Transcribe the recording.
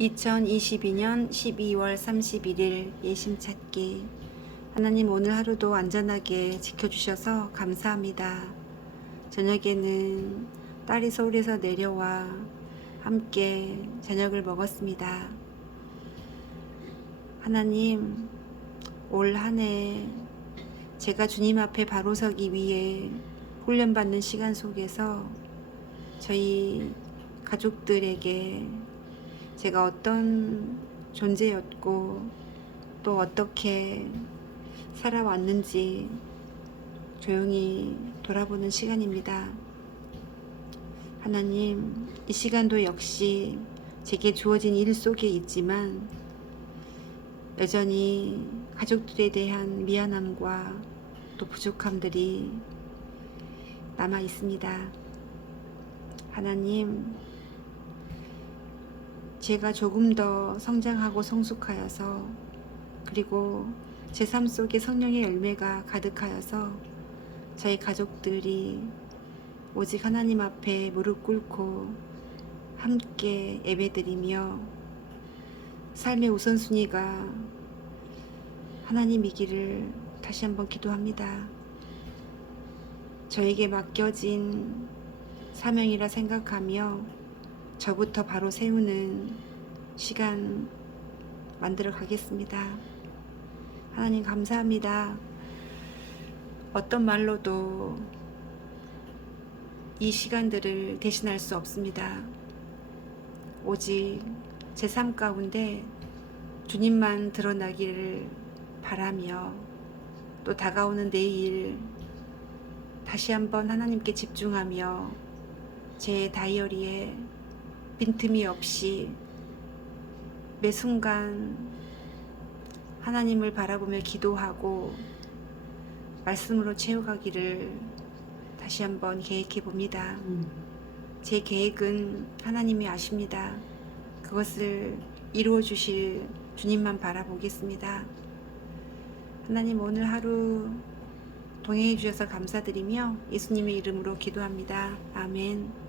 2022년 12월 31일 예심 찾기 하나님 오늘 하루도 안전하게 지켜주셔서 감사합니다. 저녁에는 딸이 서울에서 내려와 함께 저녁을 먹었습니다. 하나님 올 한 해 제가 주님 앞에 바로 서기 위해 훈련받는 시간 속에서 저희 가족들에게 제가 어떤 존재였고 또 어떻게 살아왔는지 조용히 돌아보는 시간입니다. 하나님, 이 시간도 역시 제게 주어진 일 속에 있지만 여전히 가족들에 대한 미안함과 또 부족함들이 남아 있습니다. 하나님, 제가 조금 더 성장하고 성숙하여서 그리고 제 삶 속에 성령의 열매가 가득하여서 저희 가족들이 오직 하나님 앞에 무릎 꿇고 함께 예배드리며 삶의 우선순위가 하나님이기를 다시 한번 기도합니다. 저에게 맡겨진 사명이라 생각하며 저부터 바로 세우는 시간 만들어 가겠습니다. 하나님 감사합니다. 어떤 말로도 이 시간들을 대신할 수 없습니다. 오직 제 삶 가운데 주님만 드러나기를 바라며 또 다가오는 내일 다시 한번 하나님께 집중하며 제 다이어리에 빈틈이 없이 매 순간 하나님을 바라보며 기도하고 말씀으로 채워가기를 다시 한번 계획해 봅니다. 제 계획은 하나님이 아십니다. 그것을 이루어 주실 주님만 바라보겠습니다. 하나님 오늘 하루 동행해 주셔서 감사드리며 예수님의 이름으로 기도합니다. 아멘.